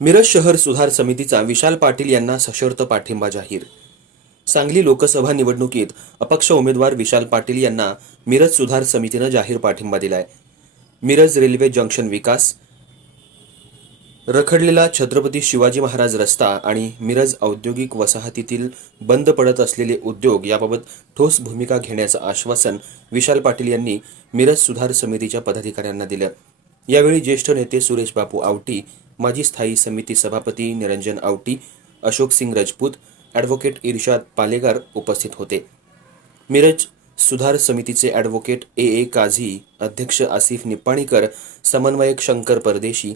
मिरज शहर सुधार समितीचा विशाल पाटील यांना सशर्त पाठिंबा जाहीर. सांगली लोकसभा निवडणुकीत अपक्ष उमेदवार विशाल पाटील यांना मिरज सुधार समितीनं जाहीर पाठिंबा दिलाय. मिरज रेल्वे जंक्शन विकास, रखडलेला छत्रपती शिवाजी महाराज रस्ता आणि मिरज औद्योगिक वसाहतीतील बंद पडत असलेले उद्योग याबाबत ठोस भूमिका घेण्याचं आश्वासन विशाल पाटील यांनी मिरज सुधार समितीच्या पदाधिकाऱ्यांना दिलं. यावेळी ज्येष्ठ नेते सुरेश बापू आवटी, माजी स्थायी समिती सभापती निरंजन आवटी, अशोक सिंग राजपूत, ॲडव्होकेट इर्शाद पालेगार उपस्थित होते. मिरज सुधार समितीचे ॲडव्होकेट ए काझी, अध्यक्ष आसिफ निप्पाणीकर, समन्वयक शंकर परदेशी,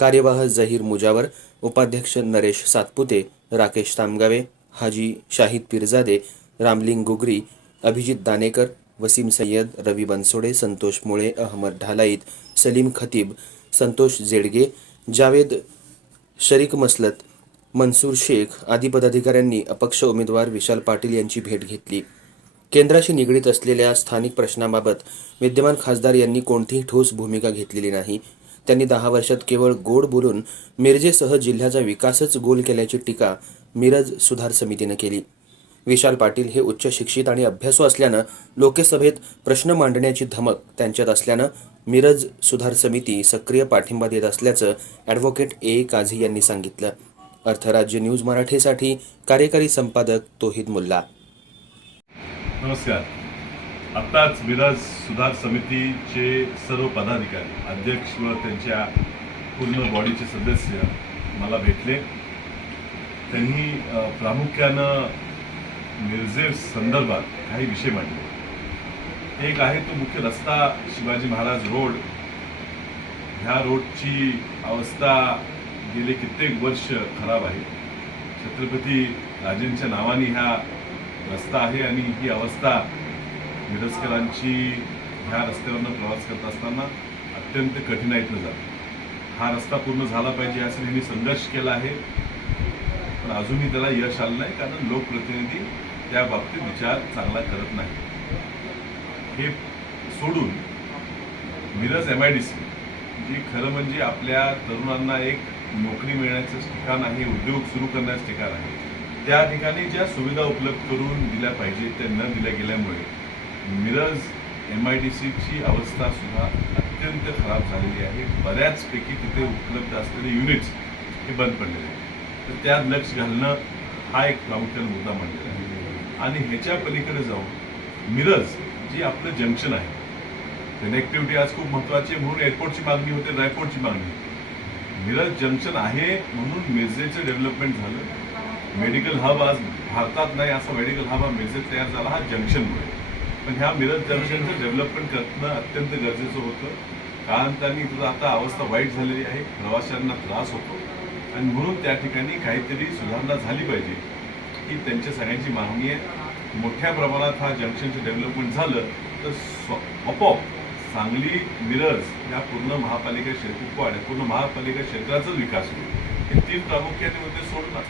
कार्यवाह झहीर मुजावर, उपाध्यक्ष नरेश सातपुते, राकेश तामगावे, हाजी शाहिद पिरजादे, रामलिंग गुगरी, अभिजित दानेकर, वसीम सय्यद, रवी बनसोडे, संतोष मुळे, अहमद ढालाईत, सलीम खतीब, संतोष जेडगे, जावेद शरीक मसलत, मनसूर शेख आदी पदाधिकाऱ्यांनी अपक्ष उमेदवार विशाल पाटील यांची भेट घेतली. केंद्राशी निगडीत असलेल्या स्थानिक प्रश्नांबाबत विद्यमान खासदार यांनी कोणतीही ठोस भूमिका घेतलेली नाही. त्यांनी 10 वर्षात केवळ गोड बोलून मिरजेसह जिल्ह्याचा विकासच गोल केल्याची टीका मिरज सुधार समितीनं केली. विशाल पाटील हे उच्च शिक्षित आणि अभ्यासू असल्यानं लोकसभेत प्रश्न मांडण्याची धमक त्यांच्यात असल्यानं मिरज सुधार समिती सक्रिय पाठिंबा देत असल्याचं ॲडव्होकेट ए काझी यांनी सांगितलं. अर्थराज्य न्यूज मराठीसाठी कार्यकारी संपादक तोहिद मुल्ला. नमस्कार. आत्ताच मिरज सुधार समितीचे सर्व पदाधिकारी, अध्यक्ष व त्यांच्या पूर्ण बॉडीचे सदस्य मला भेटले. त्यांनी प्रामुख्यानं मिरजे संदर्भात काही विषय मांडले. एक आहे तो मुख्य रस्ता शिवाजी महाराज रोड. ह्या रोडची अवस्था गेले कित्येक वर्ष खराब आहे. छत्रपती राजेंच्या नावाने हा रस्ता आहे आणि ही अवस्था मिरजकरांची ह्या रस्त्यावरनं प्रवास करत असताना अत्यंत कठीणाईतनं जातो. हा रस्ता पूर्ण झाला पाहिजे यासाठी त्यांनी संघर्ष केला आहे, पण अजूनही त्याला यश आलं नाही, कारण लोकप्रतिनिधी त्या बाबतीत विचार चांगला करत नाही. हे सोडून मिरज MIDC जी खरं म्हणजे आपल्या तरुणांना एक नोकरी मिळण्याचं ठिकाण आहे, उद्योग सुरू करण्याचं ठिकाण आहे, त्या ठिकाणी ज्या सुविधा उपलब्ध करून दिल्या पाहिजे त्या न दिल्या गेल्यामुळे मिरज MIDCची अवस्था सुद्धा अत्यंत खराब झालेली आहे. बऱ्याचपैकी तिथे उपलब्ध असलेले युनिट्स हे बंद पडलेले आहेत. तर त्यात लक्ष घालणं हा एक प्रामुख्याने मुद्दा मांडलेला आहे. आणि ह्याच्या पलीकडे जाऊन मिरज जी आपलं जंक्शन आहे, कनेक्टिव्हिटी आज खूप महत्त्वाची आहे, म्हणून एअरपोर्टची मागणी होते, ड्रायपोर्टची मागणी होती. मिरज जंक्शन आहे म्हणून मिरजेचं डेव्हलपमेंट झालं. मेडिकल हब आज भारतात नाही असा मेडिकल हब हा मिरजेत तयार झाला, हा जंक्शनमुळे. पण ह्या मिरज जंक्शनचं डेव्हलपमेंट करणं अत्यंत गरजेचं होतं, कारण त्यांनी तिथं आता अवस्था वाईट झालेली आहे, प्रवाशांना त्रास होतो आणि म्हणून त्या ठिकाणी काहीतरी सुधारणा झाली पाहिजे ही त्यांच्या सगळ्यांची मागणी आहे. मोठ्या प्रमाणात हा जंक्शनचं डेव्हलपमेंट झालं तर आपोआप सांगली मिरज या पूर्ण महापालिका क्षेत्र पूर्ण महापालिका क्षेत्राचाच विकास होईल. हे 3 प्रामुख्याने मुद्दे सोडणार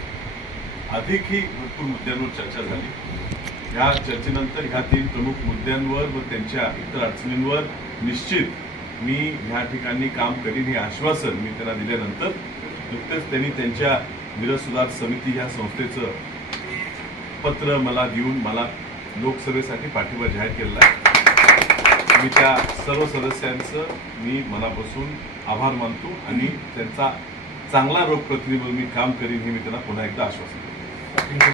अधिकही भरपूर मुद्द्यांवर चर्चा झाली. या चर्चेनंतर ह्या 3 प्रमुख मुद्द्यांवर व त्यांच्या इतर अडचणींवर निश्चित मी ह्या ठिकाणी काम करीन हे आश्वासन मी त्यांना दिल्यानंतर नुकतेच त्यांनी त्यांच्या मिरज सुधार समिती ह्या संस्थेचं पत्र मला देऊन मला लोकसभेसाठी पाठिंबा जाहीर केलेला आहे. मी त्या सर्व सदस्यांचं मी मनापासून आभार मानतो आणि त्यांचा चांगला लोकप्रतिनिधी म्हणून मी काम करीन हे मी त्यांना पुन्हा एकदा आश्वासन देतो.